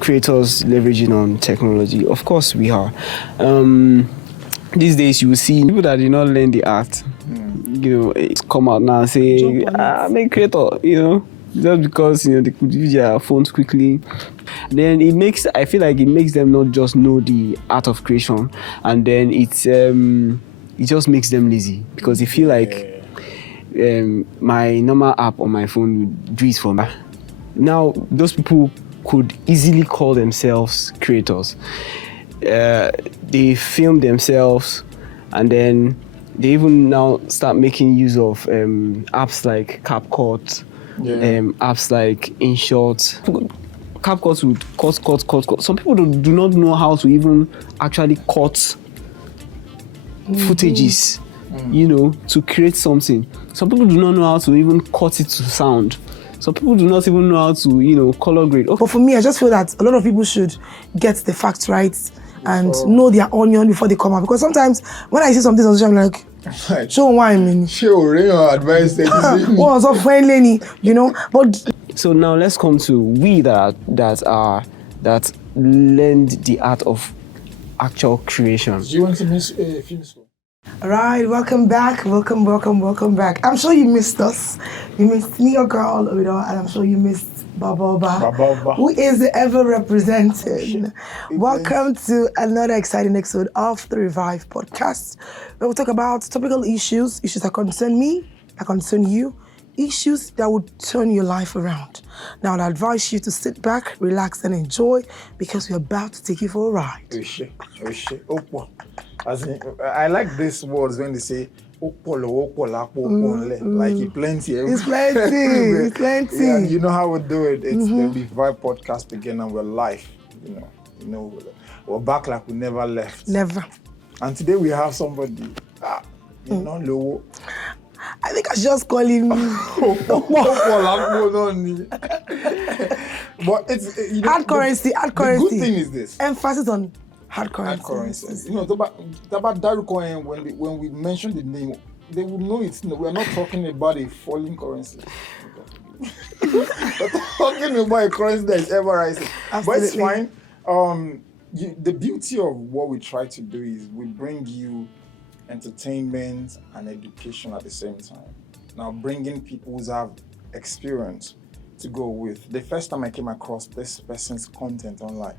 creators leveraging on technology? Of course we are. These days you will see people that did not learn the art, it's come out now and say, I'm a creator, just because, they could use their phones quickly. Then I feel like it makes them not just know the art of creation, and then it just makes them lazy because they feel like my normal app on my phone will do it for me. Now, those people could easily call themselves creators. They film themselves, and then they even now start making use of apps like CapCut, apps like InShot. CapCut would cut. Some people do not know how to even actually cut footages, to create something. Some people do not know how to even cut it to sound. Some people do not even know how to, color grade. But for me, I just feel that a lot of people should get the facts right and know their onion before they come out. Because sometimes when I see something on social, I'm like, show why I mean. Show your advice. What's up, friendly, But so now let's come to we that learn the art of actual creation. Do you want to miss a few minutes? All right, welcome back. Welcome back. I'm sure you missed us. You missed me, your girl, and I'm sure you missed Baba, who is ever represented. Welcome to another exciting episode of the Revive podcast, where we talk about topical issues that concern me, that concern you, issues that would turn your life around. Now, I advise you to sit back, relax, and enjoy because we're about to take you for a ride. I like these words when they say like it's plenty. It's plenty. Yeah, you know how we do it. It's the Revive podcast again, and we're live. We're back like we never left. Never. And today we have somebody. Low. I think I should just call him. But it's hard currency. The good thing is this. Emphasis on hard currency. When we mention the name, they will know it's we're not talking about a falling currency. We're talking about a currency that is ever rising. Absolutely. But it's fine. The beauty of what we try to do is we bring you entertainment and education at the same time. Now, bringing people who have experience to go with. The first time I came across this person's content online,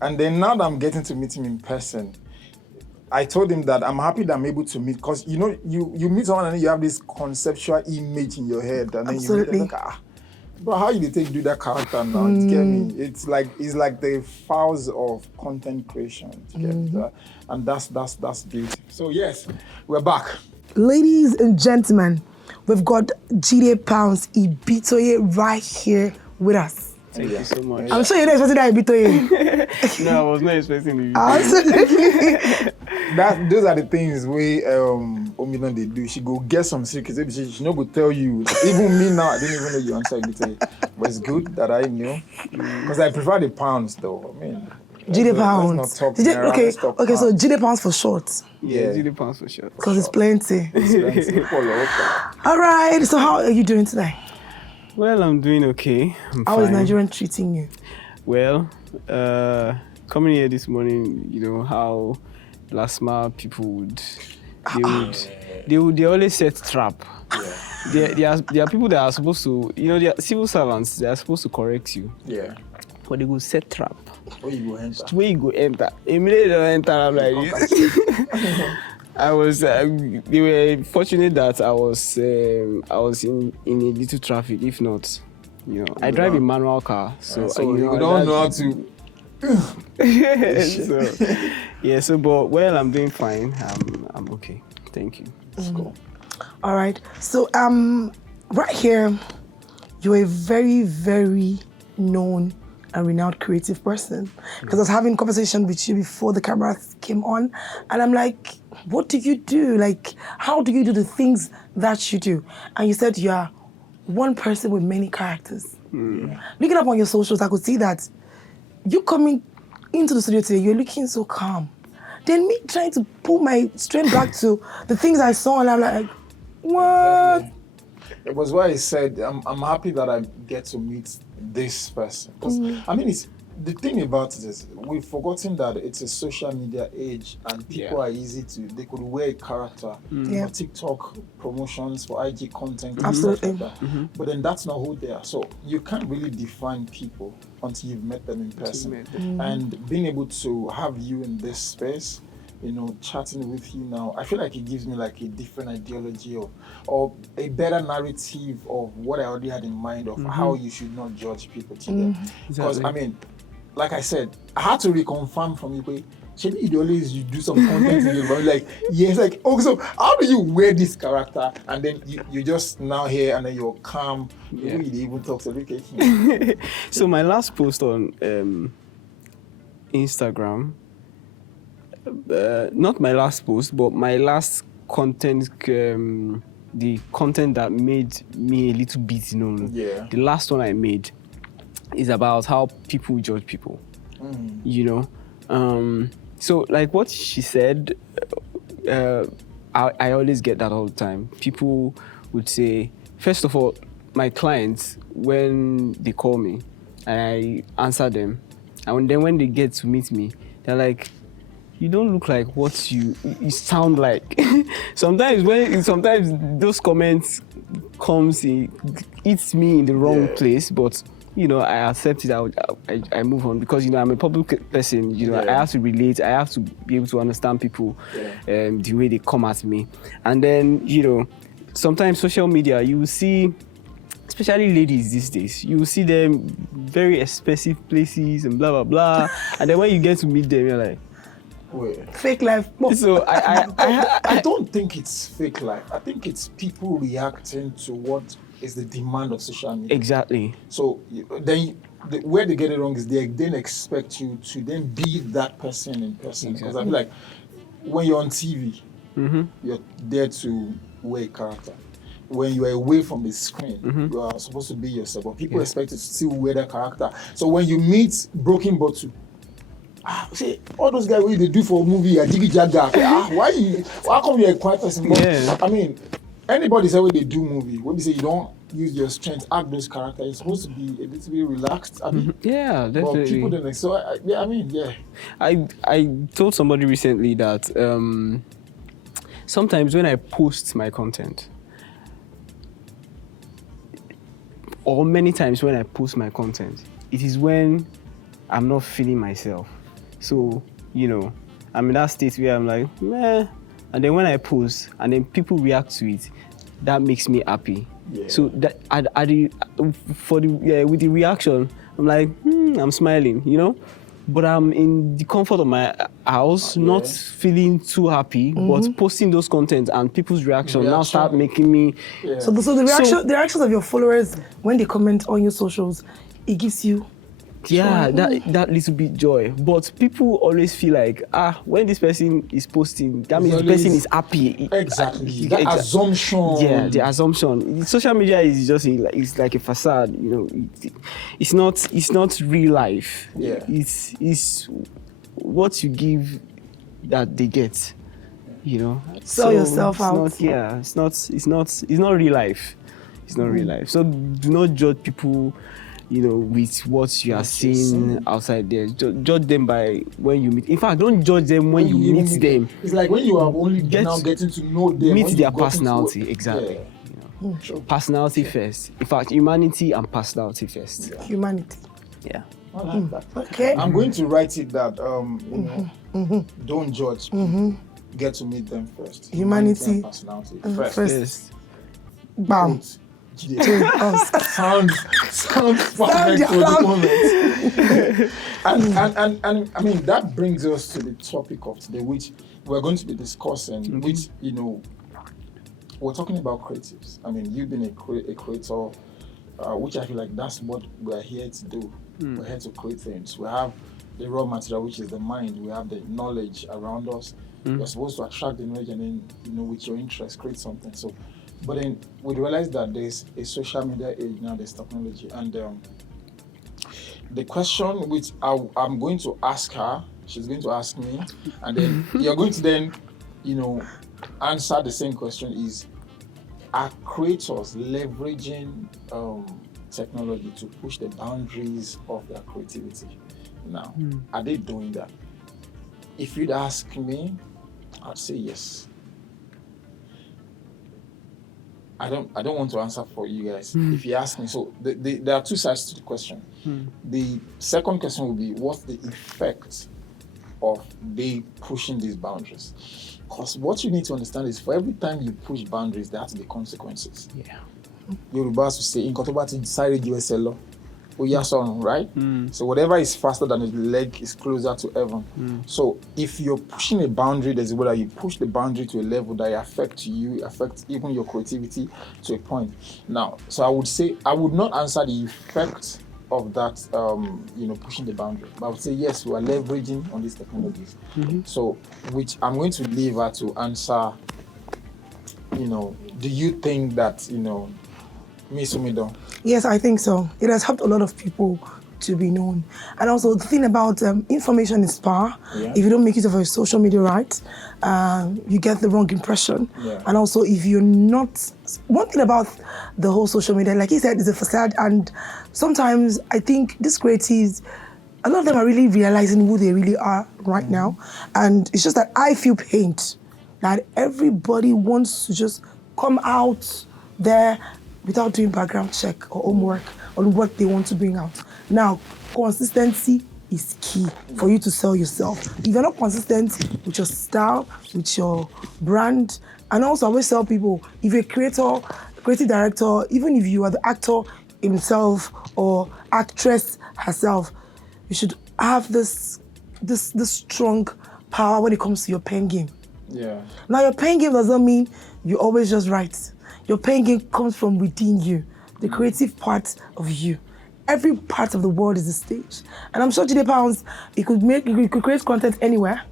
and then now that I'm getting to meet him in person, I told him that I'm happy that I'm able to meet, because you meet someone and then you have this conceptual image in your head, and then Absolutely. You like, but how you take do that character now? You get me? It's like the files of content creation. And that's beauty. So yes, we're back. Ladies and gentlemen, we've got Jide Pounds Ibitoye right here with us. Thank you so much. I'm sure you're not expecting that Ibitoye. No, I was not expecting you. Absolutely. Those are the things we Omidon they do. She go get some secrets. She not go tell you. Even me now, I didn't even know you answer Ibitoye. But it's good that I knew, because I prefer the pounds though. I mean, Jide Pounds. Okay, so Jide Pounds for short. Yeah, Jide Pounds for short. Because it's plenty. All right, so how are you doing today? Well, I'm doing okay. How is Nigerian treating you? Well, coming here this morning, how last mile people they always set trap. Yeah. There are people that are supposed to, they are civil servants. They are supposed to correct you. Yeah. But they go set trap. Where you go enter? Immediately they enter. I'm like this. I was. They were fortunate that I was in a little traffic. If not, I drive a manual car, so you don't know how to. But I'm doing fine. I'm okay. Thank you. Cool. All right. So right here, you're a very, very known and renowned creative person. Because I was having a conversation with you before the cameras came on, and I'm like, what do you do? Like, how do you do the things that you do? And you said you are one person with many characters. Looking up on your socials, I could see that you coming into the studio today, you're looking so calm. Then me trying to pull my strength back to the things I saw, and I'm like, what? It was why I said I'm happy that I get to meet this person. Because I mean, it's the thing about it is we've forgotten that it's a social media age and people are easy to, they could wear a character for TikTok promotions, for IG content, and stuff like that. But then that's not who they are. So you can't really define people until you've met them in person. And being able to have you in this space, you know, chatting with you now, I feel like it gives me like a different ideology or a better narrative of what I already had in mind of how you should not judge people today. Because I mean, like I said, I had to reconfirm from you, Shady, you always you do some content in your like, yes, like, oh, so how do you wear this character? And then you just now here and then you're calm. You even talk to education. So my last post on Instagram, not my last post, but my last content, the content that made me a little bit known. Yeah. The last one I made is about how people judge people. You know, so like what she said, I always get that all the time. People would say, first of all, my clients, when they call me and I answer them, and then when they get to meet me, they're like, you don't look like what you sound like. Sometimes those comments comes, it eats me in the wrong place, but you know, I accept it. I move on because, you know, I'm a public person. You know, I have to relate. I have to be able to understand people, the way they come at me. And then, you know, sometimes social media, you will see, especially ladies these days, you will see them very expensive places and blah blah blah. And then when you get to meet them, you're like, fake life. So I don't think it's fake life. I think it's people reacting to what is the demand of social media. Exactly. So then where they get it wrong is they then expect you to then be that person in person. Because I feel like when you're on TV, you're there to wear a character. When you are away from the screen, you are supposed to be yourself. But people expect you to still wear that character. So when you meet Broken Bottle, see, all those guys, what they do for a movie, Jiggy Jaga. Why come you're a quiet person? But, I mean, anybody say when they do movie, when they say you don't use your strength, act those characters, it's supposed to be a little bit relaxed. I mean, yeah, definitely. But people don't. So I told somebody recently that sometimes when I post my content, or many times when I post my content, it is when I'm not feeling myself. So, you know, I'm in that state where I'm like, meh. And then when I post and then people react to it, that makes me happy. Yeah. So that with the reaction, I'm like, I'm smiling, you know. But I'm in the comfort of my house, not feeling too happy, but posting those contents and people's reaction now start making me. Yeah. So the reactions of your followers when they comment on your socials, it gives you. Yeah, that little bit joy. But people always feel like, when this person is posting, that means the person is happy. Exactly. That assumption. Yeah, the assumption. Social media is just it's like a facade, you know. It's not real life. Yeah. It's what you give that they get. You know. Sell yourself out. It's not real life. It's not real life. So do not judge people, you know, with what you are seeing outside there. Judge them by when you meet. In fact, don't judge them when you meet them. It's like when you are only now getting to know them. Meet their personality, exactly. You know. Sure. Personality first. In fact, humanity and personality first. Yeah. Humanity. Yeah. I like that. Okay. I'm going to write it that you know, don't judge. Get to meet them first. Humanity and personality first. Bam. Sounds perfect for the moment. and I mean that brings us to the topic of today, which we're going to be discussing. Which, you know, we're talking about creatives. I mean, you've been a creator, which I feel like that's what we're here to do. We're here to create things. We have the raw material, which is the mind. We have the knowledge around us. We're supposed to attract the knowledge and then, you know, with your interest, create something. So. But then we realize that there's a social media age now, there's technology. And the question which I'm going to ask her, she's going to ask me, and then you're going to then, you know, answer the same question is, are creators leveraging technology to push the boundaries of their creativity. Now, are they doing that? If you'd ask me, I'd say yes. I don't want to answer for you guys. If you ask me, so there are two sides to the question. The second question will be, what's the effect of they pushing these boundaries? Because what you need to understand is, for every time you push boundaries, there have to be consequences. Yeah. Yorùbá will say, in Kotobati inside USA law, right? So whatever is faster than his leg is closer to heaven. So if you're pushing a boundary, there's a way that you push the boundary to a level that affects you, affects even your creativity to a point. Now, so I would say, I would not answer the effect of that, pushing the boundary. But I would say, yes, we are leveraging on these technologies. So, which I'm going to leave her to answer, do you think that, Miss Umido? Yes, I think so. It has helped a lot of people to be known. And also the thing about information is power. Yeah. If you don't make use of your social media right, you get the wrong impression. Yeah. And also if you're not, one thing about the whole social media, like he said, is a facade. And sometimes I think these creatives, a lot of them are really realizing who they really are right now. And it's just that I feel pained that everybody wants to just come out there without doing background check or homework on what they want to bring out. Now, consistency is key for you to sell yourself. If you're not consistent with your style, with your brand, and also I always tell people, if you're a creator, creative director, even if you are the actor himself or actress herself, you should have this strong power when it comes to your pen game. Yeah. Now, your pen game does not mean you always just write. Your pen game comes from within you, the creative part of you. Every part of the world is a stage. And I'm sure Jide Pounds, he could create content anywhere.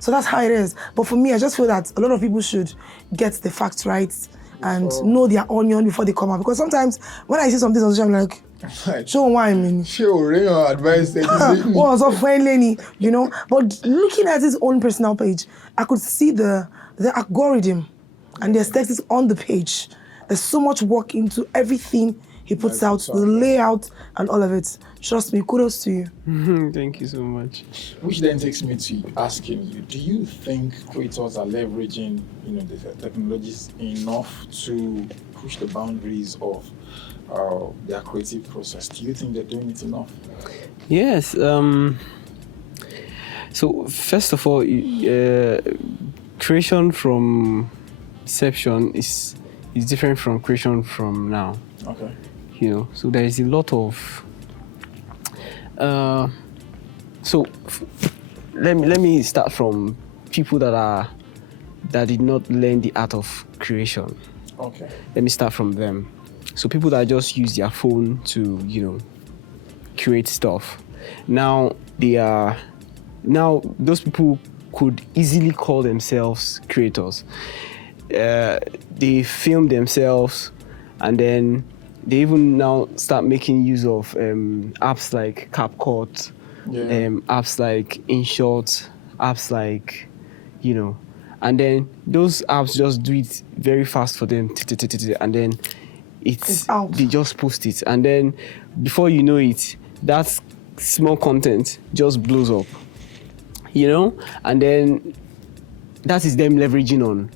So that's how it is. But for me, I just feel that a lot of people should get the facts right and know their onion before they come out. Because sometimes when I see something on social, I'm like, show why I mean. Sure, your advice. What's up, friendly, But looking at his own personal page, I could see the algorithm and the aesthetics on the page. There's so much work into everything he puts out, the layout and all of it. Trust me, kudos to you. Thank you so much. Which then takes me to asking you, do you think creators are leveraging, the technologies enough to push the boundaries of their creative process? Do you think they're doing it enough? Yes. So first of all, creation from inception is different from creation from now. Okay. So there is a lot of let me start from people that did not learn the art of creation. Okay. Let me start from them. So people that just use their phone to create stuff. Now those people could easily call themselves creators. They film themselves, and then they even now start making use of apps like CapCut, apps like InShot, apps like, and then those apps just do it very fast for them, and then it's out. They just post it, and then before you know it, that small content just blows up, and then that is them leveraging on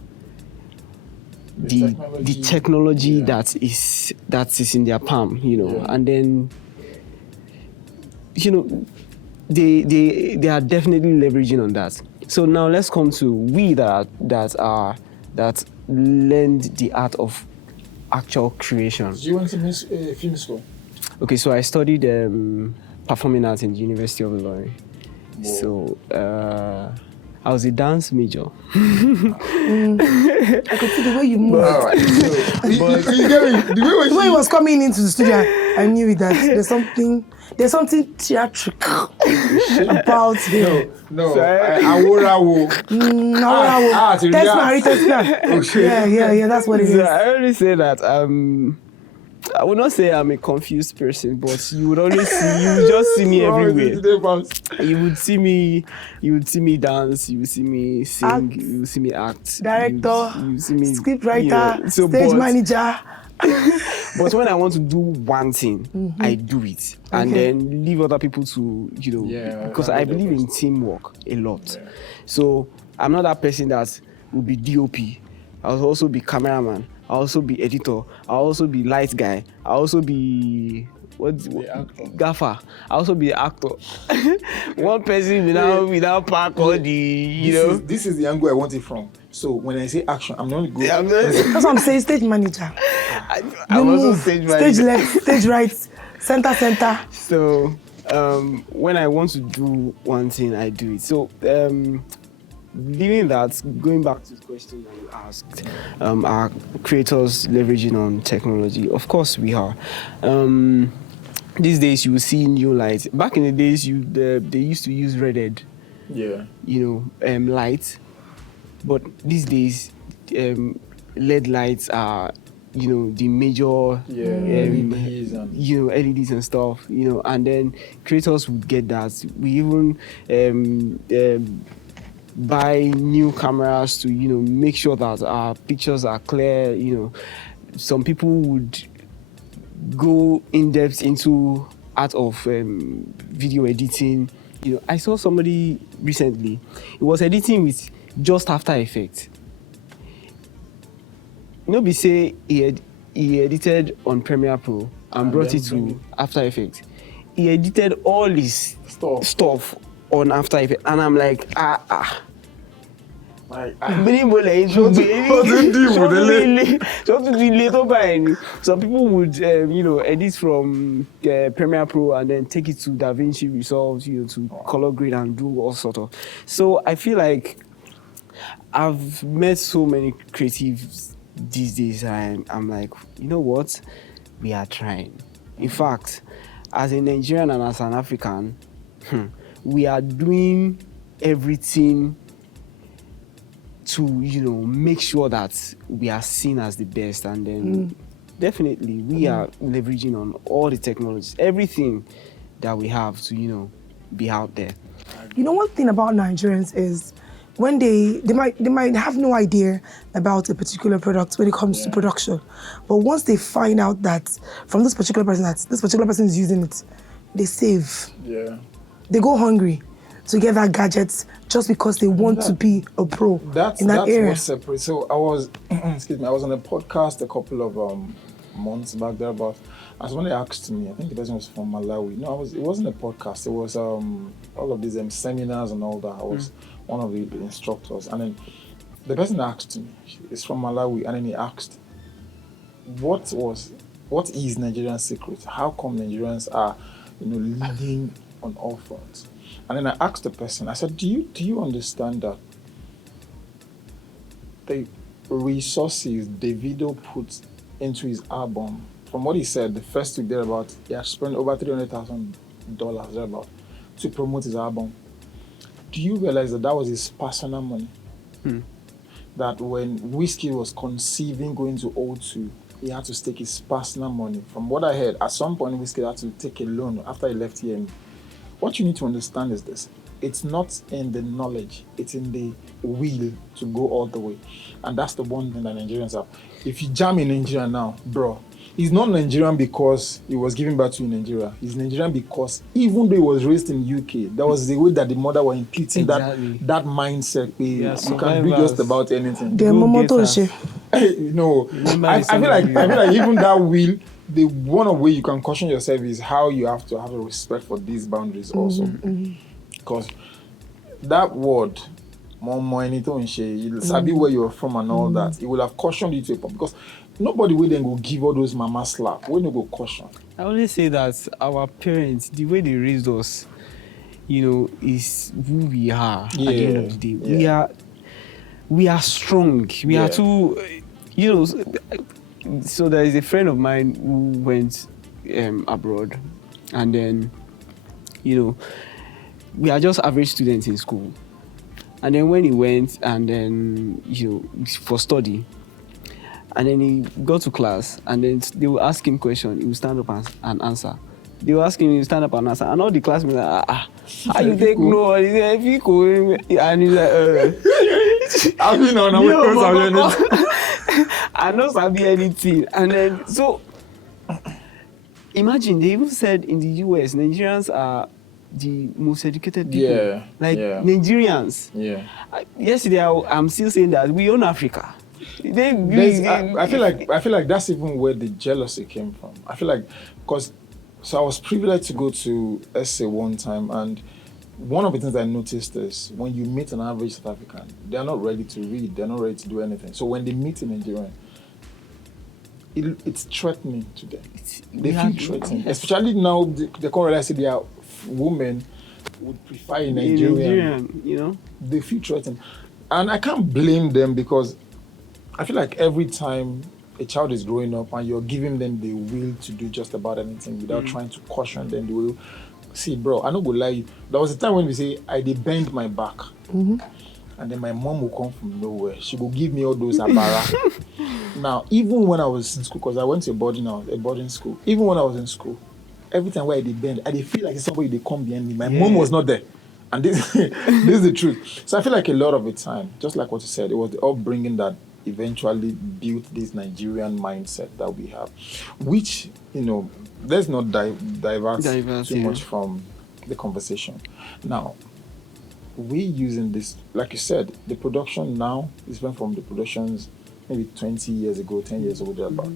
the technology that is in their palm, and then they are definitely leveraging on that. So now let's come to we that learn the art of actual creation. Do you want to miss film school? Okay, so I studied performing arts in the University of Illinois. So I was a dance major. I could see the way you move. All right. The way he was coming into the studio, I knew that there's something theatrical about him. No. Yeah, that's what it is. I already say that I would not say I'm a confused person, but you would always just see me everywhere. You would see me dance, you would see me sing, you would see me act. Director, you see me, script writer, stage manager. But when I want to do one thing, I do it, and then leave other people to, because I believe in teamwork a lot. Yeah. So I'm not that person that will be DOP. I'll also be cameraman. I'll also be editor. I'll also be light guy. I'll also be gaffer. I'll also be the actor. One person without pack all the, This is the angle I want it from. So when I say action, I'm not good. That's what I'm saying, stage manager. I'm also stage manager. Stage left, stage right, center. So when I want to do one thing, I do it. So leaving that, going back to the question that you asked, are creators leveraging on technology? Of course we are. These days you will see new lights. Back in the days, they used to use Red, light. But these days, LED lights are, the major LEDs and LEDs and stuff, and then creators would get that. We even buy new cameras to, make sure that our pictures are clear. Some people would go in depth into art of video editing. I saw somebody recently. He was editing with just After Effects. Be say he edited on Premiere Pro and brought it to After Effects. He edited all his stuff on After Effects, and I'm like, Some people would, edit from Premiere Pro and then take it to DaVinci Resolve, to color grade and do all sort of. So I feel like I've met so many creatives these days, and I'm like, you know what? We are trying. In fact, as a Nigerian and as an African, we are doing everything to, make sure that we are seen as the best, and then definitely we are leveraging on all the technologies, everything that we have to, be out there. One thing about Nigerians is when they might have no idea about a particular product when it comes to production, but once they find out that from this particular person that this particular person is using it, they save. Yeah. They go hungry to get that gadget just because they want to be a pro in that area. That's what separates. So I was, I was on a podcast a couple of months back there about, and somebody asked me, I think the person was from Malawi. No, it wasn't a podcast. It was all of these seminars and all that. I was one of the instructors, and then the person asked me, it's from Malawi, and then he asked, what is Nigerian secret? How come Nigerians are, leading on all fronts? And then I asked the person, I said, do you understand that the resources Davido put into his album, from what he said, the first week thereabout, he had spent over $300,000 thereabout to promote his album. Do you realize that was his personal money? That when Whiskey was conceiving going to O2, he had to stake his personal money. From what I heard, at some point Whiskey had to take a loan after he left here. What you need to understand is this. It's not in the knowledge, it's in the will to go all the way. And that's the one thing that Nigerians have. If you jam in Nigeria now, bro, he's not Nigerian because he was given birth to in Nigeria. He's Nigerian because even though he was raised in UK, that was the way that the mother was implementing that mindset. You can do just about anything. No, I feel like even that will, the one way you can caution yourself is how you have to have a respect for these boundaries also. Because that word, you sabi where you're from and all that, it will have cautioned you to a point. Because nobody will then go give all those mama slap. We no go caution. I only say that our parents, the way they raised us, is who we are at the end of the day. We are strong. We are too, so there is a friend of mine who went abroad, and then, we are just average students in school. And then when he went and then, for study, and then he got to class, and then they will ask him questions, he will stand up and answer. They will ask him, he will stand up and answer. And all the classmates are how you take no? And he's like, I don't sabi anything. And then so imagine they even said in the US, Nigerians are the most educated people. Yeah. Like yeah. Nigerians. Yeah. Yesterday I'm still saying that we own Africa. I feel like that's even where the jealousy came from. I feel like because I was privileged to go to SA one time, and one of the things I noticed is when you meet an average South African, they are not ready to read, they're not ready to do anything. So when they meet a Nigerian, it's threatening to them. They feel threatened, especially now they can't realize that they are women would prefer a Nigerian. You know, they feel threatened, and I can't blame them because I feel like every time a child is growing up and you're giving them the will to do just about anything without trying to caution them, they will see, bro. I don't go lie you. There was a time when we say I did bend my back, and then my mom will come from nowhere. She will give me all those abara. Now, even when I was in school, because I went to a boarding school. Even when I was in school, every time where I did bend, I did feel like somebody they come behind me. My mom was not there. And this, this is the truth. So I feel like a lot of the time, just like what you said, it was the upbringing that eventually built this Nigerian mindset that we have, which, let's not divert too much from the conversation. Now, we using this, like you said, the production now is different from the productions maybe 20 years ago, 10 years ago, thereabout.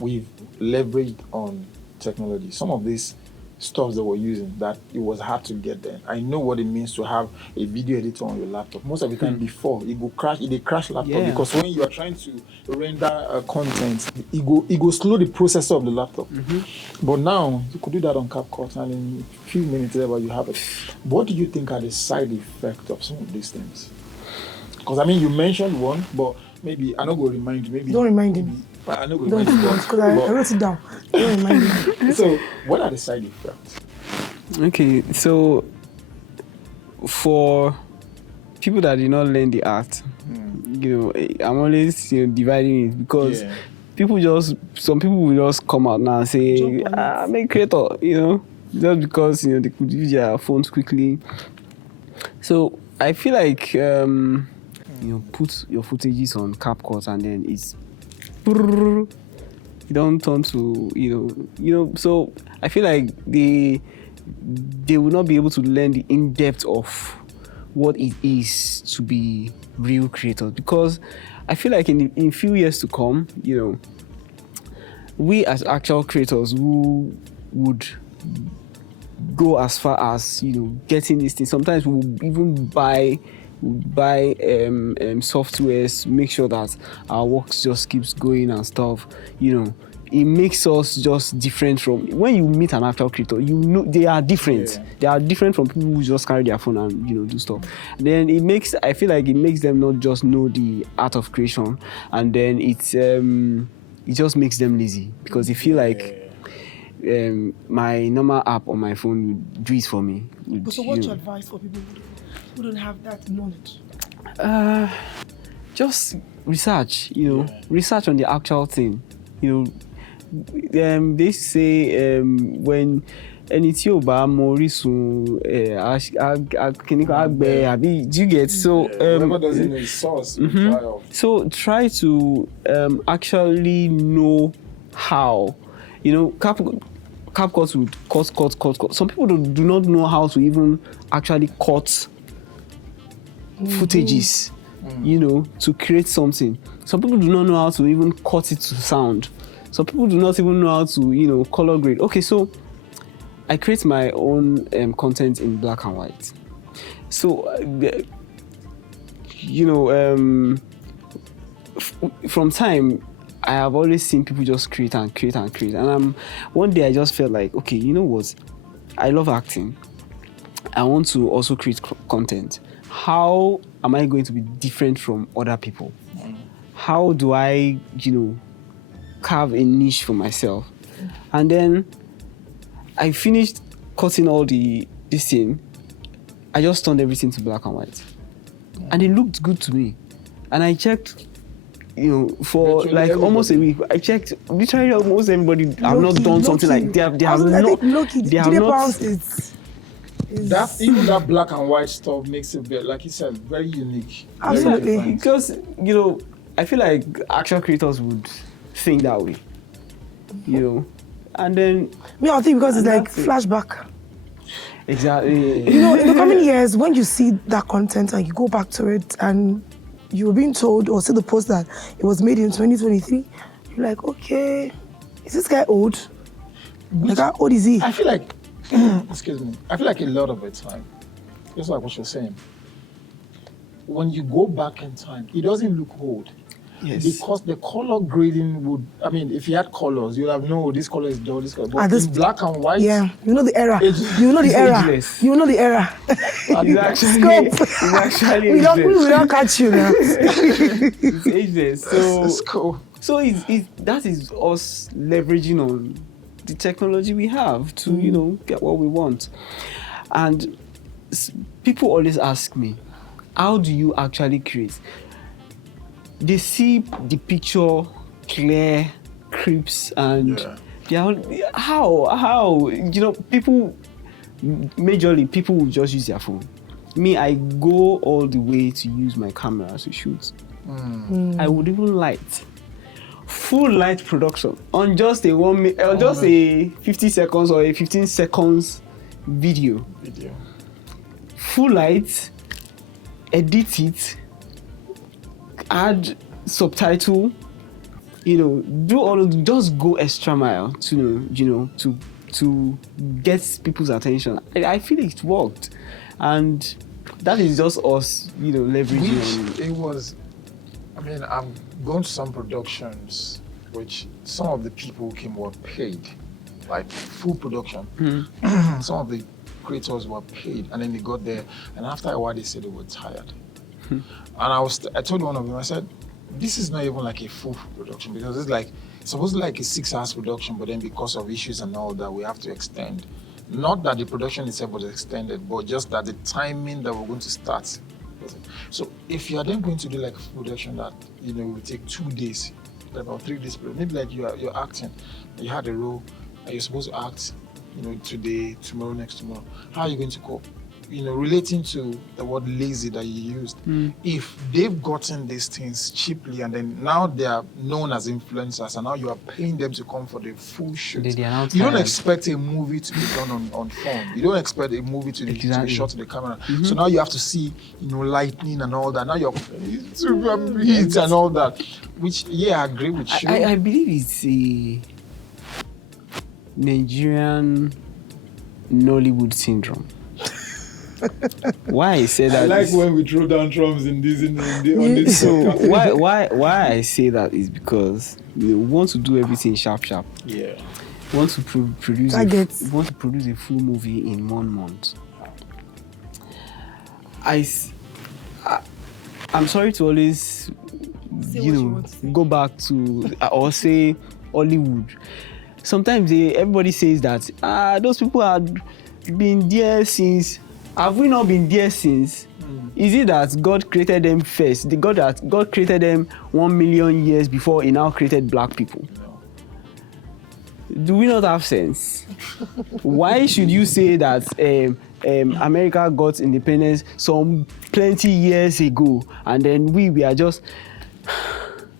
We've leveraged on technology. Some of these stuff that we're using, that it was hard to get there. I know what it means to have a video editor on your laptop. Most of the time before, it will crash, it crash laptop because when you are trying to render content, it go slow the processor of the laptop. But now, you could do that on CapCut and in a few minutes, whatever you have it. What do you think are the side effects of some of these things? Because, you mentioned one, but maybe, I'm not going to remind you. Maybe don't remind him. I know don't because I wrote it down. Don't remind him. So, what are the side effects? Okay, so for people that did not learn the art, I'm always dividing it because some people will just come out now and say, I'm a creator, just because they could use their phones quickly. So I feel like put your footages on CapCut and then it's you don't turn to so I feel like they will not be able to learn the in-depth of what it is to be real creators, because I feel like in few years to come, we as actual creators who would go as far as getting these things. Sometimes we will even buy softwares, make sure that our work just keeps going and stuff. It makes us just different from when you meet an actual creator. They are different. Yeah. They are different from people who just carry their phone and do stuff. Then I feel like it makes them not just know the art of creation, and then it just makes them lazy because they feel like my normal app on my phone would do it for me. So what's your advice for people who don't have that knowledge? Just research, research on the actual thing. They say when ẹni tí ò bá mọ orísun do you get? So whoever doesn't know his source, so try to actually know how. CapCut would cut. Some people do not know how to even actually cut footages, to create something. Some people do not know how to even cut it to sound. Some people do not even know how to, color grade. Okay, so I create my own content in black and white. So, from time, I have always seen people just create. And one day I just felt like, okay, you know what? I love acting. I want to also create content. How am I going to be different from other people? How do I, carve a niche for myself? And then I finished cutting all this thing. I just turned everything to black and white. And it looked good to me. And I checked, for literally like almost a week. I checked literally almost everybody have not done something like they have not. They have not. Even that black and white stuff makes it, like you said, very unique. Absolutely. Very because I feel like actual creators would think that way, you know, and then Me, I think because it's like that's it. flashback. Exactly. You know, in the coming years, when you see that content and you go back to it and you were being told or see the post that it was made in 2023, you're like, okay, is this guy old? Like, how old is he? I feel like, excuse me, I feel like a lot of the time, just like what you're saying, when you go back in time, it doesn't look old. Yes. Because the color grading would, I mean, if you had colors, you'd have known this color is dull, this color. But Ah, this- in black and white, Yeah, you know the era. It's- You know the it's era. ageless. You know the era. It's actually, Scope. it's actually we ageless. don't catch you now. It's ageless. So it's cool. So that is us leveraging on the technology we have to, you know, get what we want. And people always ask me, how do you actually create? They see the picture clear, crisp, and how you know, people majorly people will just use their phone. Me, I go all the way to use my camera to shoot. I would even light full light production on just a 50 seconds or a 15 seconds video. Full light, edit it, add subtitle, you know, do all of, just go extra mile to, you know, to get people's attention. I feel it worked, and that is just us, you know, leveraging. Which it was, I mean, I've gone to some productions which some of the people who came were paid, like full production. Some of the creators were paid, and then they got there, and after a while they said they were tired. And I told one of them, I said, this is not even like a full production, because it's like supposed to like a 6 hours production, but then because of issues and all that, we have to extend. Not that the production itself was extended, but just that the timing that we're going to start. So if you are then going to do like a full production that, you know, will take 2 days, about 3 days, maybe like you're acting, you had a role, and you're supposed to act, you know, today, tomorrow, next tomorrow. How are you going to cope? You know, relating to the word lazy that you used, if they've gotten these things cheaply and then now they are known as influencers and now you are paying them to come for the full shoot, you don't expect a movie to be done on film. You don't expect a movie to be shot to the camera. So now you have to see, you know, lightning and all that. Now you're heat and all that. Which, yeah, I agree with you. I believe it's a Nigerian Nollywood syndrome. Why I say that? I like when we throw down drums in this on this. So why I say that is because we want to do everything sharp. Yeah. We want to produce a full movie in 1 month. I'm sorry to always, you know, go back to or say Hollywood. Sometimes everybody says that those people had been there since. Have we not been there since? Is it that God created them first? God created them 1 million years before He now created black people? No. Do we not have sense? Why should you say that America got independence some plenty years ago, and then we are just?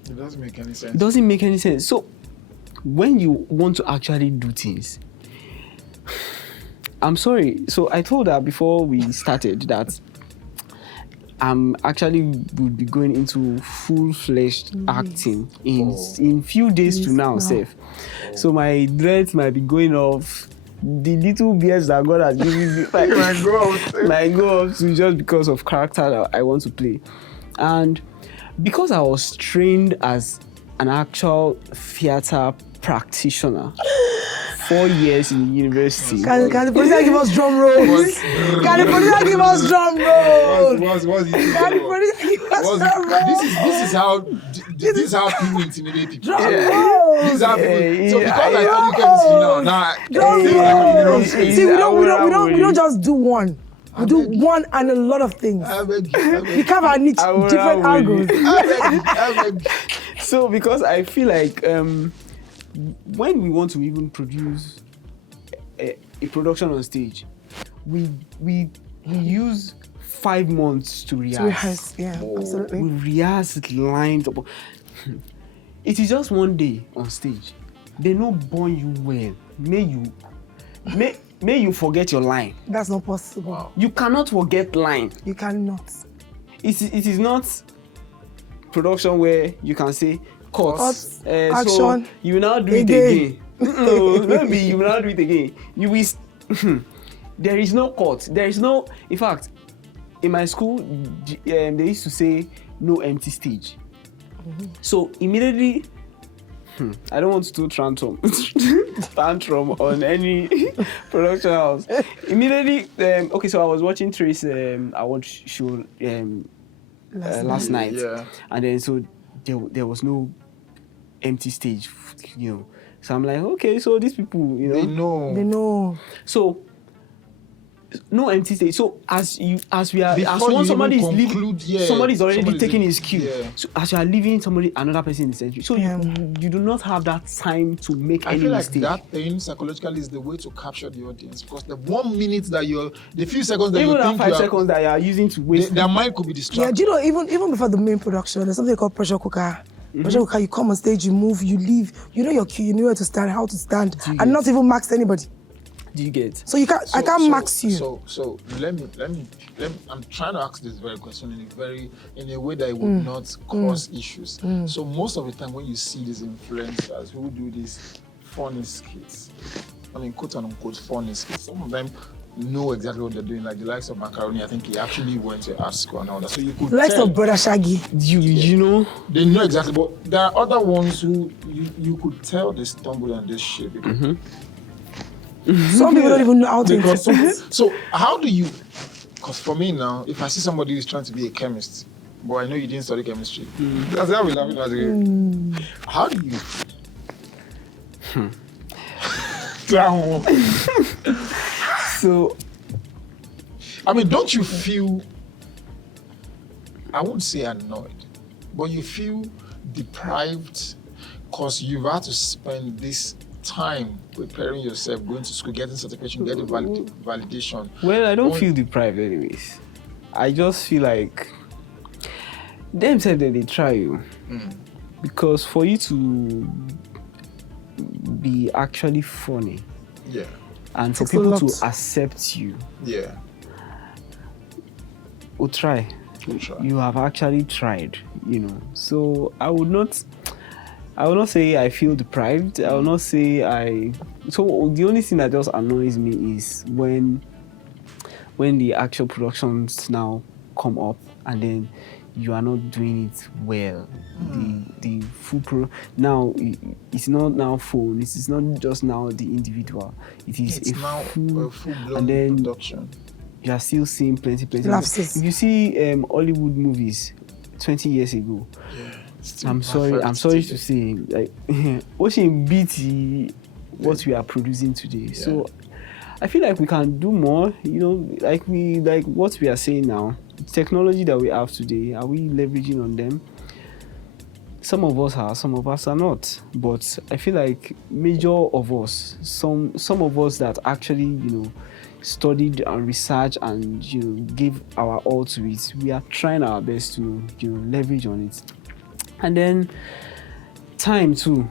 It doesn't make any sense. It doesn't make any sense. So when you want to actually do things, I'm sorry. So I told her before we started that I'm actually would be going into full-fledged acting in few days to now, safe. So my dreads might be going off. The little beards that God has given me might go off to just because of character that I want to play. And because I was trained as an actual theater practitioner, 4 years in university. Can the producer give us drum rolls? Can the producer give us drum rolls? Can the producer give us drum rolls? This is how people intimidate people. Drum rolls. This is how people. So because I told you guys, See, we don't just do one. We do one and a lot of things. We have our niche, different angles. So because I feel like when we want to even produce a production on stage, we he used 5 months to rehearse. Yeah, absolutely. We rehearsed lines. It is just one day on stage. They no born you well. May you forget your line. That's not possible. Wow. You cannot forget line. You cannot. It is not production where you can say cut. Action. So you will now do it again. No, maybe you will not do it again. You will. There is no cut. There is no. In fact, in my school, they used to say no empty stage. So immediately, I don't want to do tantrum on any production house. Immediately, okay, so I was watching Trace award show last night, and then so there was no empty stage, So I'm like, okay, so these people, They know. So no empty stage. So as Before once somebody is conclude, leaving, somebody's already taking his cue. Yeah. So as you are leaving, another person is entering. So you do not have that time to make any mistake. I feel like that thing psychologically is the way to capture the audience, because the 1 minute that the few seconds that even you that think 5 seconds that you are using to waste, their mind could be distracted. Yeah, do you know, even before the main production, there's something called pressure cooker. Pressure cooker, you come on stage, you move, you leave, you know your cue, you know where to stand, how to stand, and not even max anybody. Do you get? So you can't. I can't max you. So let me. I'm trying to ask this very question in a way that it would not cause issues. So most of the time when you see these influencers who do these funny skits, I mean quote unquote funny skits, some of them know exactly what they're doing. Like the likes of Macaroni, I think he actually went to art school and all that. So you could likes of Brother Shaggy. You know they know exactly, but there are other ones who you could tell they stumbled on this shit. Some people don't even know how to interpret. So how do you? Because for me now, if I see somebody who's trying to be a chemist, but I know you didn't study chemistry, that's how we love it. How do you? So, I mean, don't you feel? I won't say annoyed, but you feel deprived because you've had to spend this time preparing yourself, going to school, getting certification, getting validation. Well, I don't feel deprived anyways. I just feel like them said that they try you. Because for you to be actually funny, and for people to accept you, we'll try. You have actually tried, So I would not say I feel deprived. I will not say So the only thing that just annoys me is when the actual productions now come up and then you are not doing it well. The full now it's not now phone. It is not just now the individual. It's now a full-blown and then production. You are still seeing plenty. Lapses. If you see Hollywood movies 20 years ago. I'm sorry to say, like, watching BT, what we are producing today. So I feel like we can do more, like what we are saying now. Technology that we have today, are we leveraging on them? Some of us are, some of us are not. But I feel like major of us, some of us that actually, studied and researched and gave our all to it, we are trying our best to leverage on it. And then time too,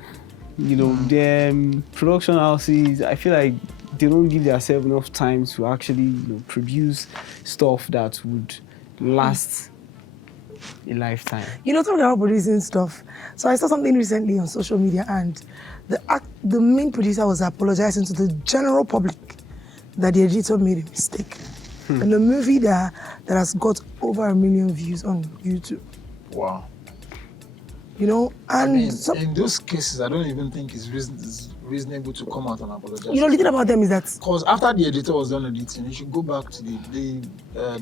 the production houses, I feel like they don't give themselves enough time to actually produce stuff that would last a lifetime. Talking about producing stuff. So I saw something recently on social media, and the main producer was apologizing to the general public that the editor made a mistake. And the movie that has got over 1 million views on YouTube. Wow. And I mean, in those cases, I don't even think it's reasonable to come out and apologize. The thing about them is that because after the editor was done editing, you should go back to the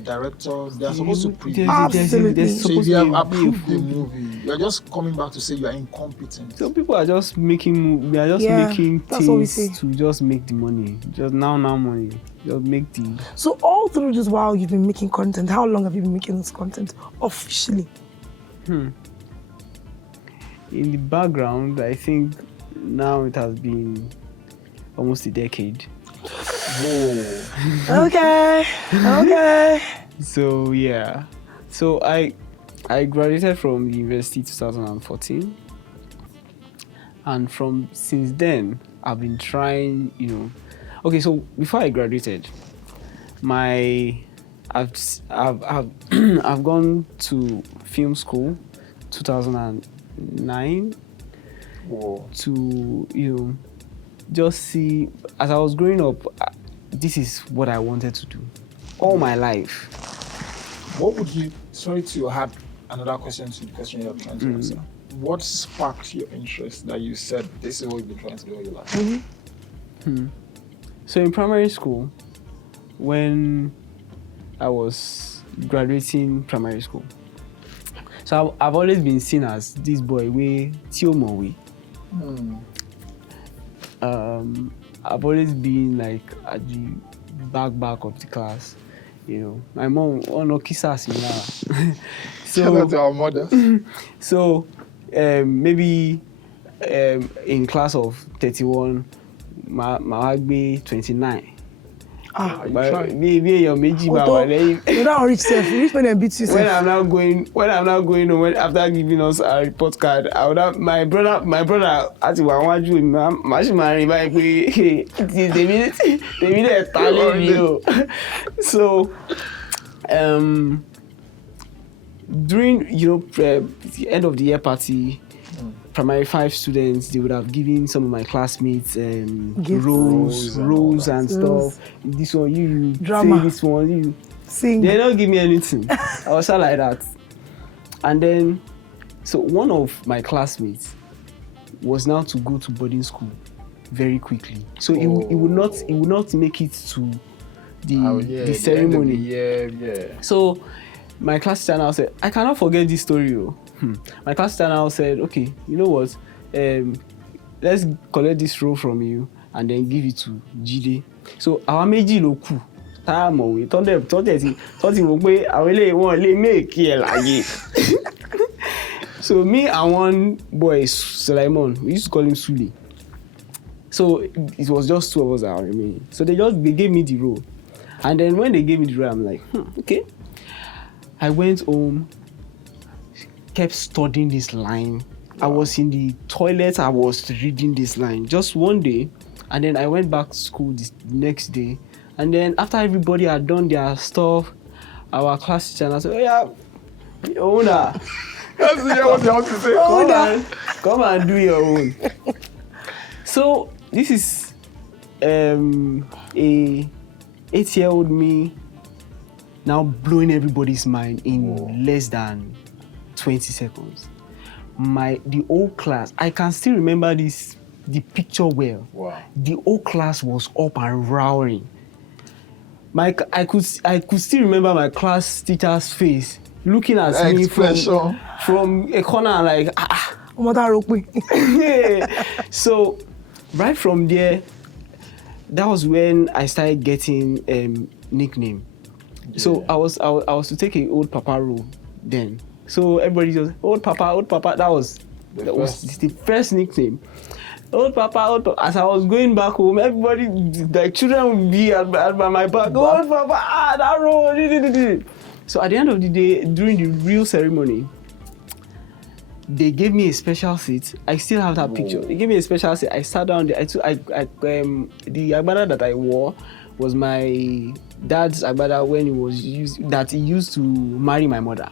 director. They are supposed to preview. Absolutely. So if you have approved the movie, you are just coming back to say you are incompetent. So people are just making making things to just make the money. Just now money. Just make the. So all through this while you've been making content, how long have you been making this content officially? In the background, I think now it has been almost a decade. Whoa. Okay. So yeah, so I graduated from the university 2014, and since then I've been trying. Okay, so before I graduated, I've I've gone to film school 2009 Whoa. to just see. As I was growing up, this is what I wanted to do all my life. What would you, sorry to have another question to the question you're trying to answer. What sparked your interest that you said this is what you've been trying to do all your life? So in primary school, when I was graduating primary school, so I've always been seen as this boy way Tiomowe. I've always been like at the back of the class. My mom no kisses me now. Shout out to our mother. So maybe in class of 31, my be 29. Maybe your meji You don't reach self. You reach when they beat you. When I'm not going home, after giving us a report card, I would have my brother as you want you, marry my hey, they need telling you. So during the end of the year party, primary 5 students, they would have given some of my classmates roles and stuff. This one you drama. Say this one you sing. They don't give me anything. I was like that. And then so one of my classmates was now to go to boarding school very quickly. So he would not make it to the ceremony. Yeah. So my class teacher now said, I cannot forget this story. My class teacher now said, okay, you know what? Let's collect this role from you and then give it to Jide. So our meji loku time away. Thought he would pay I will make here like So me and one boy, Suleiman, we used to call him Suli. So it was just 2 of us that remained. So they gave me the role. And then when they gave me the role, I'm like, okay. I went home, kept studying this line. Wow. I was in the toilet, I was reading this line just one day, and then I went back to school the next day. And then after everybody had done their stuff, our class teacher said, oh yeah, owner. That's what you have to say. Come and do your own. So this is a 8-year-old me now blowing everybody's mind in less than 20 seconds. The whole class, I can still remember the picture well. Wow. The whole class was up and roaring. I could still remember my class teacher's face looking at me from a corner like yeah. So right from there, that was when I started getting nickname. Yeah. So I was to take an old papa role then. So everybody just old papa. That was the first nickname. Old papa. As I was going back home, everybody, the children would be at my back. Old papa, that role. So at the end of the day, during the real ceremony, they gave me a special seat. I still have that picture. They gave me a special seat. I sat down there. The agbada that I wore was my dad's agbada when he used to marry my mother.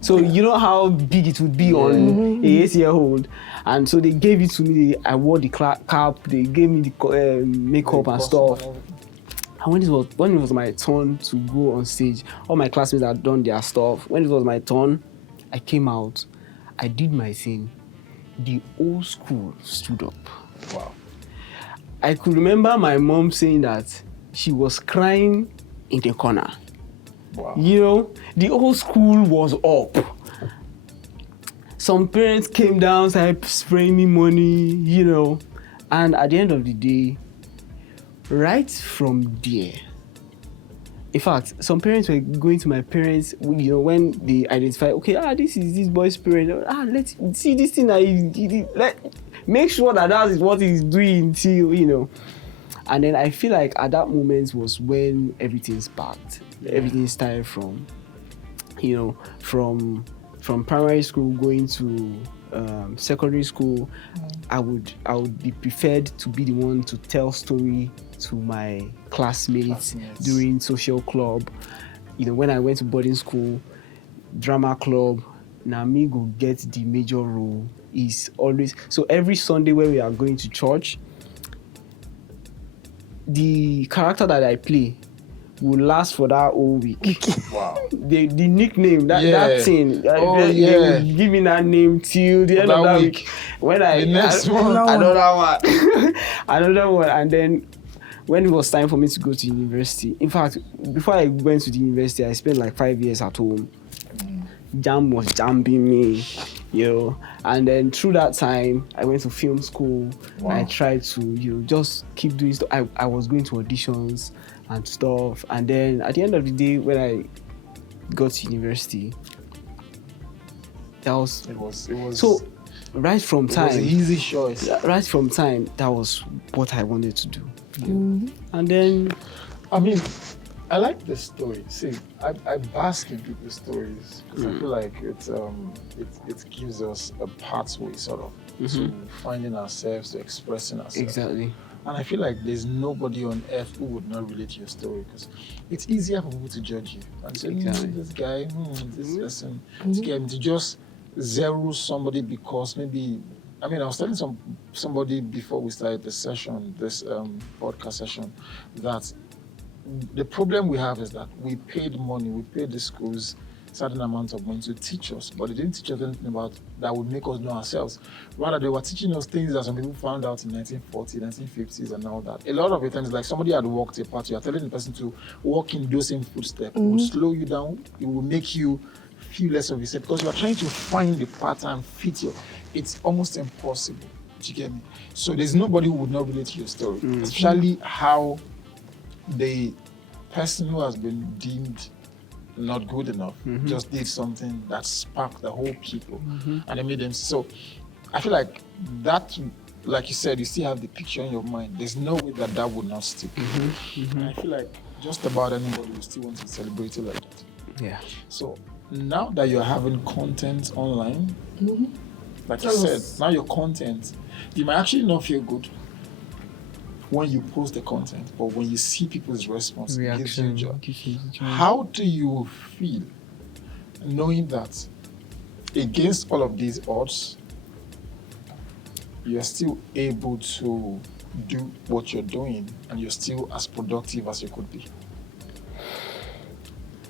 So you know how big it would be on a 8-year-old, and so they gave it to me. I wore the cap. They gave me the makeup and stuff. And when it was my turn to go on stage, all my classmates had done their stuff. When it was my turn, I came out. I did my thing. The whole school stood up. Wow. I could remember my mom saying that she was crying in the corner. Wow. The whole school was up. Some parents came down, started spraying me money, And at the end of the day, right from there, in fact, some parents were going to my parents, when they identify, okay, this is this boy's parent. Let's see this thing that make sure that is what he's doing till, And then I feel like at that moment was when everything sparked. Everything started from, from primary school going to secondary school. I would be preferred to be the one to tell story to my classmates during social club. When I went to boarding school, drama club, now me go get the major role. Is always so every Sunday when we are going to church, the character that I play will last for that whole week. Wow. The nickname, that thing, they will give me that name till the end of that week. When next one, another one, and then when it was time for me to go to university, in fact, before I went to the university, I spent like 5 years at home. Jam was jamming me, and then through that time, I went to film school. Wow. I tried to, just keep doing stuff. I was going to auditions and stuff, and then at the end of the day, when I got to university, it was so right from time. It was an easy choice. Right from time, that was what I wanted to do. And then, I mean, I like this story. See, I bask in people's stories because I feel like it gives us a pathway sort of to finding ourselves, to expressing ourselves. Exactly. And I feel like there's nobody on earth who would not relate to your story because it's easier for people to judge you and say, this guy, this person, to just zero somebody because maybe. I mean, I was telling somebody before we started this session, this podcast session, that the problem we have is that we paid money, we paid the schools certain amount of money to teach us, but they didn't teach us anything about that would make us know ourselves. Rather, they were teaching us things that some people found out in 1940s, 1950s, and all that. A lot of the times, like somebody had walked a path, you are telling the person to walk in those same footsteps. It will slow you down. It will make you feel less of yourself because you are trying to find the pattern, fit your. It's almost impossible. Do you get me? So there's nobody who would not relate to your story, especially how the person who has been deemed not good enough just did something that sparked the whole people and it made them. So I feel like that, like you said, you still have the picture in your mind. There's no way that would not stick. And I feel like just about anybody who still wants to celebrate it like that. Yeah. So now that you're having content online, like you said, now your content, you might actually not feel good when you post the content, but when you see people's response, it gives you joy. How do you feel knowing that against all of these odds, you're still able to do what you're doing and you're still as productive as you could be?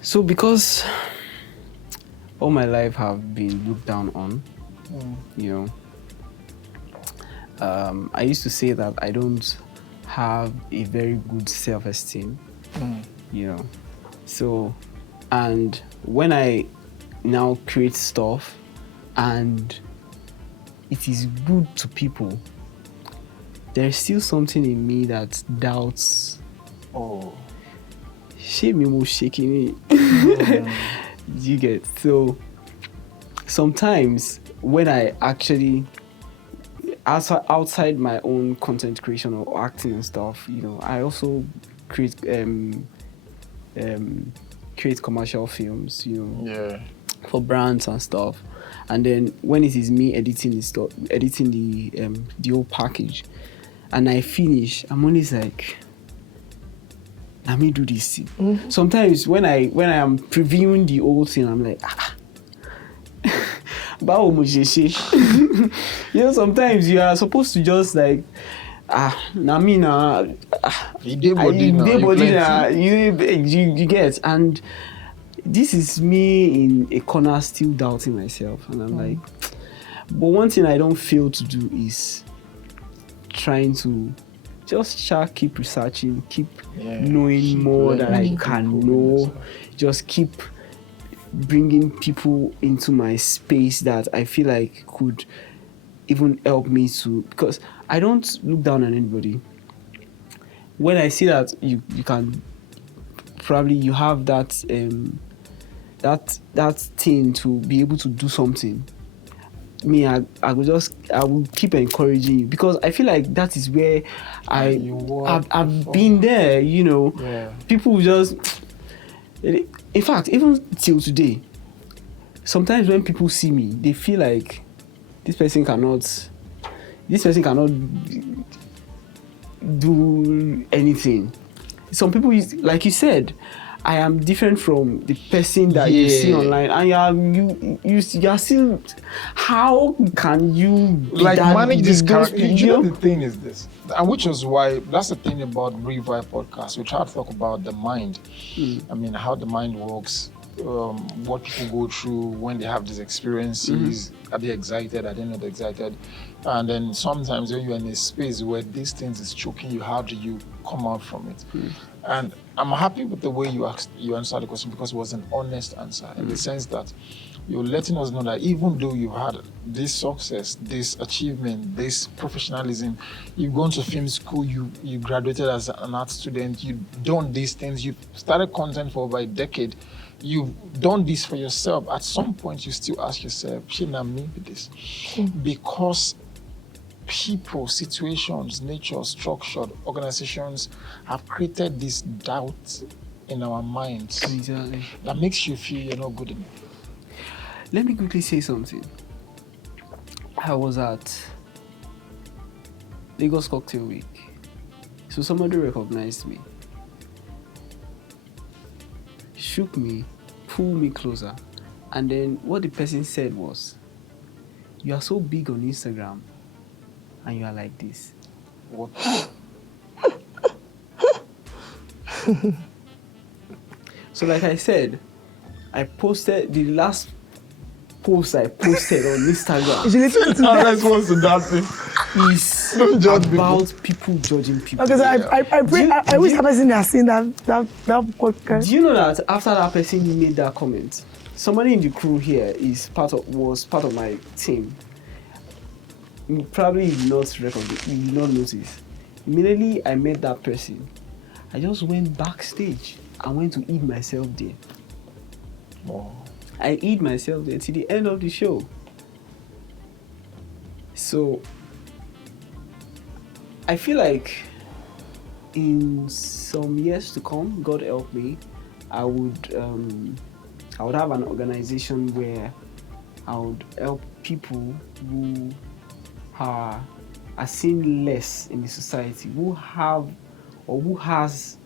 So because all my life have been looked down on, I used to say that I don't have a very good self-esteem, so, and when I now create stuff and it is good to people, there's still something in me that doubts, shame me shaking me. You get? So sometimes when I actually outside my own content creation or acting and stuff, I also create commercial films, for brands and stuff. And then when it is me editing the whole package, and I finish, I'm always like, let me do this thing. Sometimes when I am previewing the whole thing, I'm like, sometimes you are supposed to just like, you get, and this is me in a corner still doubting myself, and I'm like, but one thing I don't fail to do is trying to just keep researching, keep knowing more that I can know, just keep bringing people into my space that I feel like could even help me to, because I don't look down on anybody. When I see that you can probably, you have that that thing to be able to do something, me, I will keep encouraging you, because I feel like that is where I've been there, you know. Yeah. People just, in fact, even till today, sometimes when people see me, they feel like this person cannot do anything. Some people, like you said, I am different from the person that you see online, and you are still. How can you like manage this character? You know, know? the thing is this, and which is why that's the thing about Revive podcast. We try to talk about the mind. I mean, how the mind works, what people go through when they have these experiences. Are they excited? Are they not excited? And then sometimes when you're in a space where these things is choking you, how do you come out from it? And I'm happy with the way you answered the question, because it was an honest answer in the sense that you're letting us know that even though you've had this success, this achievement, this professionalism, you've gone to film school, you graduated as an art student, you've done these things, you've started content for over a decade, you've done this for yourself. At some point, you still ask yourself, shouldn't I maybe this? Because people, situations, nature, structure, organizations have created this doubt in our minds. Exactly. That makes you feel you're not good enough. Let me quickly say something. I was at Lagos Cocktail Week. So somebody recognized me, shook me, pulled me closer, and then what the person said was, "You are so big on Instagram, and you are like this." What? So like I said, I posted the last post I posted on Instagram is Don't judge about people judging people. Okay, so I wish that person has seen that podcast. Do you know that after that person made that comment, somebody in the crew here was part of my team. You probably did not notice. Immediately I met that person, I just went backstage. I went to eat myself there. Oh. I eat myself there till the end of the show. So I feel like in some years to come, God help me, I would have an organization where I would help people who are seen less in the society, who has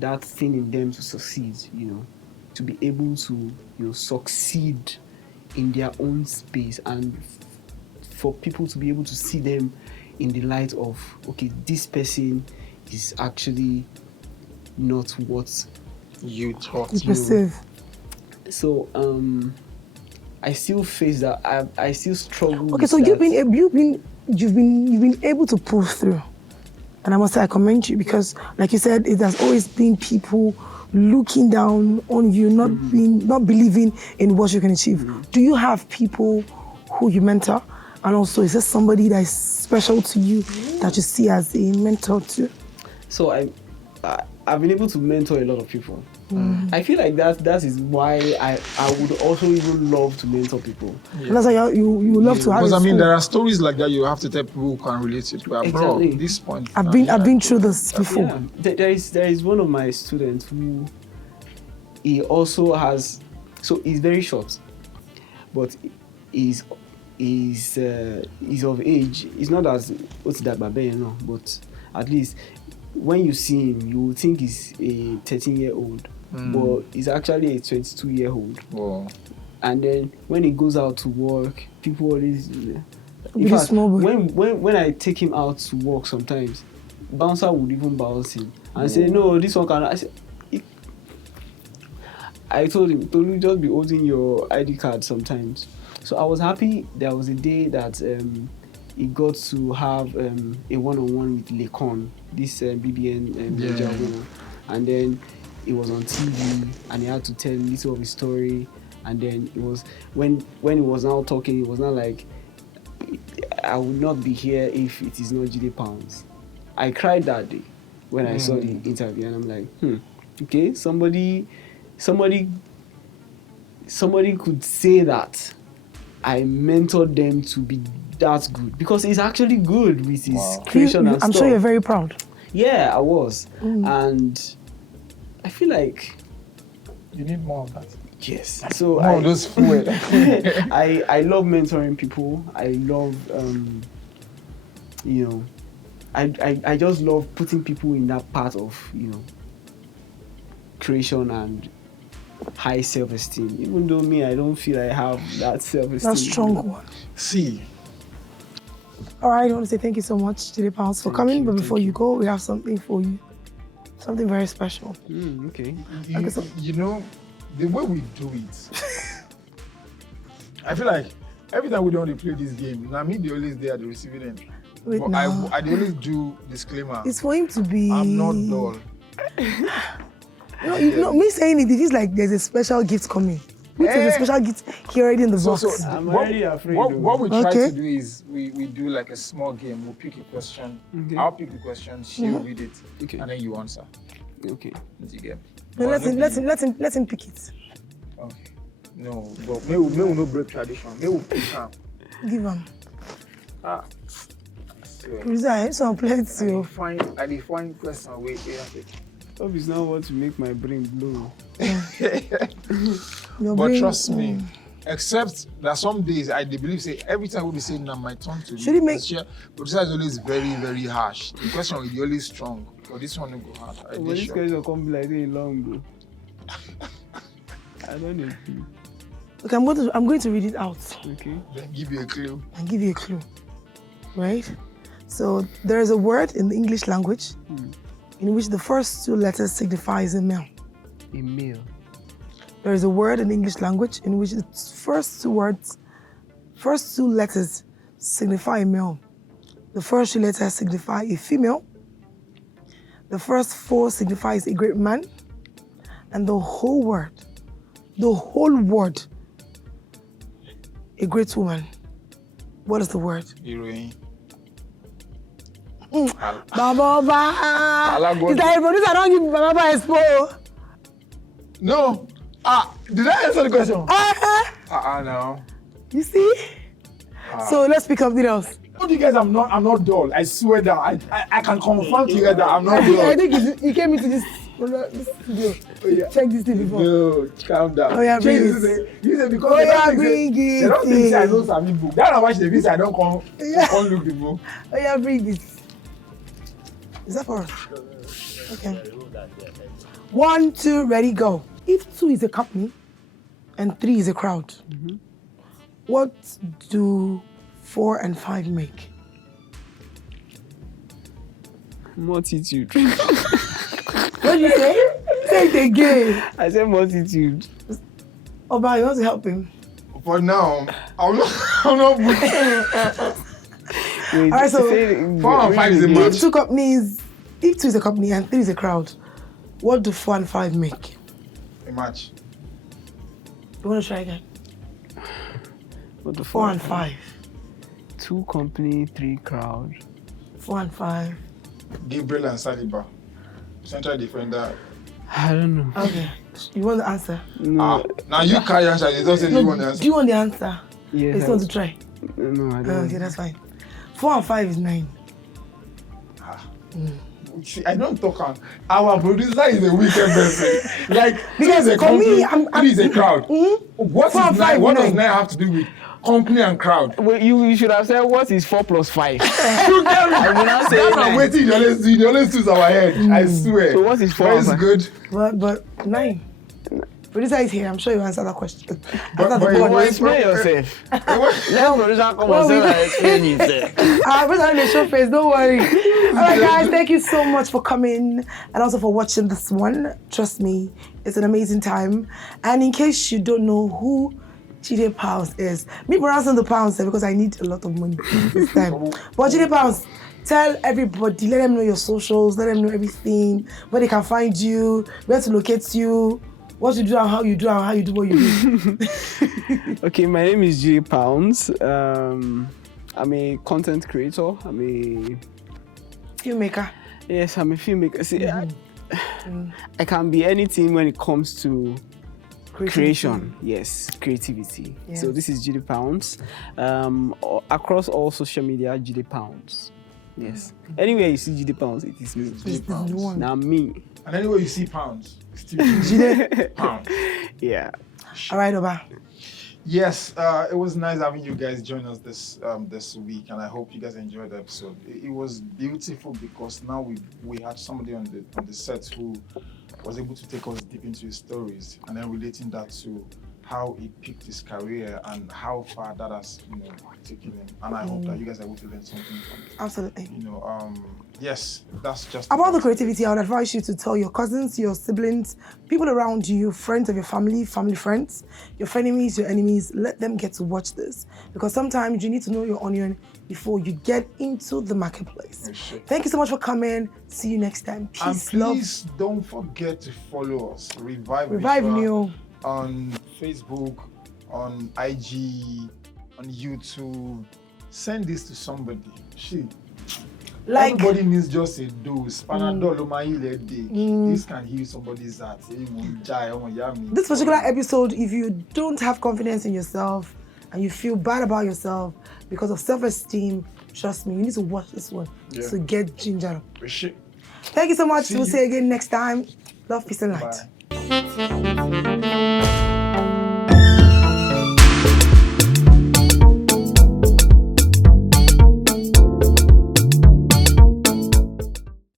that thing in them to succeed, to be able to succeed in their own space, and for people to be able to see them in the light of, okay, this person is actually not what you thought you perceive. So I still face that. I still struggle. Okay, so you've been able to pull through, and I must say I commend you, because, like you said, it has always been people looking down on you, not believing in what you can achieve. Do you have people who you mentor, and also is there somebody that is special to you that you see as a mentor too? So I've been able to mentor a lot of people. I feel like that is why I would also even love to mentor people. Yeah. That's why you love to have. Because I mean, there are stories like that you have to tell people who can relate to it. Exactly. Bro, at this point, I've been through this before. Yeah. There is one of my students who he also has. So he's very short, but he's of age. He's not as what's that barbarian, but at least when you see him, you will think he's a 13-year-old, but he's actually a 22-year-old. Wow. And then when he goes out to work, people always. In fact, when I take him out to work, sometimes bouncer would even bounce him and say, "No, this one cannot." I told him, "Don't just be holding your ID card sometimes." So I was happy there was a day that he got to have a one-on-one with Lekon, this BBN major winner, and then it was on TV, and he had to tell a little of his story. And then it was when he was now talking, it was not like, "I would not be here if it is not Jide Pounds." I cried that day when I saw the interview, and I'm like, okay, somebody could say that I mentored them to be that good because he's actually good with his creation and I'm stuff. sure you're very proud. Yeah, I was. And I feel like You need more of that. yes. So More of those fuel. I love mentoring people. I love I just love putting people in that part of, creation and high self-esteem. Even though me, I don't feel I have that self-esteem. That's strong one. See. All right, I want to say thank you so much, Jide Pounds, for coming. But before you go, we have something for you. Something very special. Okay. You know, the way we do it, I feel like every time we don't play this game, now me, they always there at the receiving end. Wait, But now. I always do disclaimer. It's for him to be. I'm not dull. Me saying it feels like there's a special gift coming. There's a special gift here already in the box. I'm already afraid. What we try Okay. to do is we do like a small game. We'll pick a question. Okay. I'll pick the question. She'll read it, Okay. and then you answer. Okay. Did you get? No, let him pick it. Okay. No, but may we no break tradition. May we pick him. Give him. Ah. Producer, I have some plates I too. define question. Wait. Hope it's not what to make my brain blow. But trust me, except that some days I dey believe say every time we say now my turn to Should it make- producer is always very, very harsh. The question will be always strong. But this one will go hard. I But dey this sure. question come be like a long bro. I don't know. Okay, I'm going to read it out Okay. Then give you a clue. and give you a clue. Right? So there is a word in the English language in which the first two letters signifies a male. A male. There is a word in the English language in which the first two letters signify a male. The first two letters signify a female. The first four signifies a great man. And the whole word, a great woman. What is the word? Heroine. Baba. Alago. Is that a producer? Don't give Baba expo. No. Did I answer the question? No. You see? So let's pick something else. Told you guys I'm not dull. I swear that I can confirm to you guys that I'm not dull. I think he came into this studio. Check this thing before. No, calm down. Oh, yeah, bring it. You say because Oh, they yeah, don't bring think it. they don't think say I know Sami book. That's why they say I don't come look the book. Oh yeah, bring this. Is that for us? Okay. 1, 2, ready, go. If 2 is a company and 3 is a crowd, what do 4 and 5 make? Multitude. What did you say? Say it again. I said multitude. Oba, you want to help him? For now, I'm not booking. Wait, Alright, so say 4 and 5 is a match. If 2 is a company and 3 is a crowd, what do 4 and 5 make? A match. You want to try again? What the 4 and 5. 2 company, 3 crowd. 4 and 5. Gabriel and Saliba. Central defender. I don't know. Okay. You want the answer? No. Now you carry answer. You don't say you want the Do answer. you want the answer? Yes. You still want to try? No, I don't. Okay, that's fine. 4 and 5 is 9. See, I don't talk on. Our producer is a wicked person. Like, Because two is a for company, me, I'm- 3 is a crowd. What Four is and 9? five, What does nine. 9 have to do with company and crowd? Well, you should have said what is 4 plus 5. You get me? I will not say That's nine. I'm waiting. You always choose our head. I swear. So what is 4 But and it's 5? good. But 9. Producer is here. I'm sure you answer that question. But Answer the it board. was- Explain yourself. Let producer come Well, and say we- that explain himself. Producer in the show face, don't worry. All right, guys, thank you so much for coming and also for watching this one. Trust me, it's an amazing time. And in case you don't know who Jide Pounds is, me pronouncing the pounds because I need a lot of money this time. But Jide Pounds, tell everybody, let them know your socials, let them know everything, where they can find you, where to locate you, what you do and how you do and how you do what you do. Okay, my name is Jide Pounds. I'm a content creator. I'm a Filmmaker. filmmaker. See, I can be anything when it comes to creation, yes, creativity. Yes. So this is GD Pounds. Across all social media, GD Pounds. Yes. Anywhere you see GD Pounds, it is me. GD Pounds. Now me. And anywhere you see pounds, still GD Pounds. Yeah. All right, Oba. Yes, it was nice having you guys join us this week, and I hope you guys enjoyed the episode. It was beautiful because now we had somebody on the set who was able to take us deep into his stories and then relating that to how he picked his career and how far that has taken him. And I hope that you guys are able to learn something from it. Absolutely. Yes, that's just about the creativity. I would advise you to tell your cousins, your siblings, people around you, friends of your family friends, your frenemies, your enemies. Let them get to watch this, because sometimes you need to know your onion before you get into the marketplace. Thank you so much for coming. See you next time. Peace, and please don't forget to follow us, Revive New on Facebook, on IG, on YouTube. Send this to somebody. Everybody needs just a dose. This can heal somebody's heart. This particular episode, if you don't have confidence in yourself and you feel bad about yourself because of self-esteem, trust me, you need to watch this one to get ginger. Appreciate. Thank you so much. We'll see you again next time. Love, peace, and light. Bye.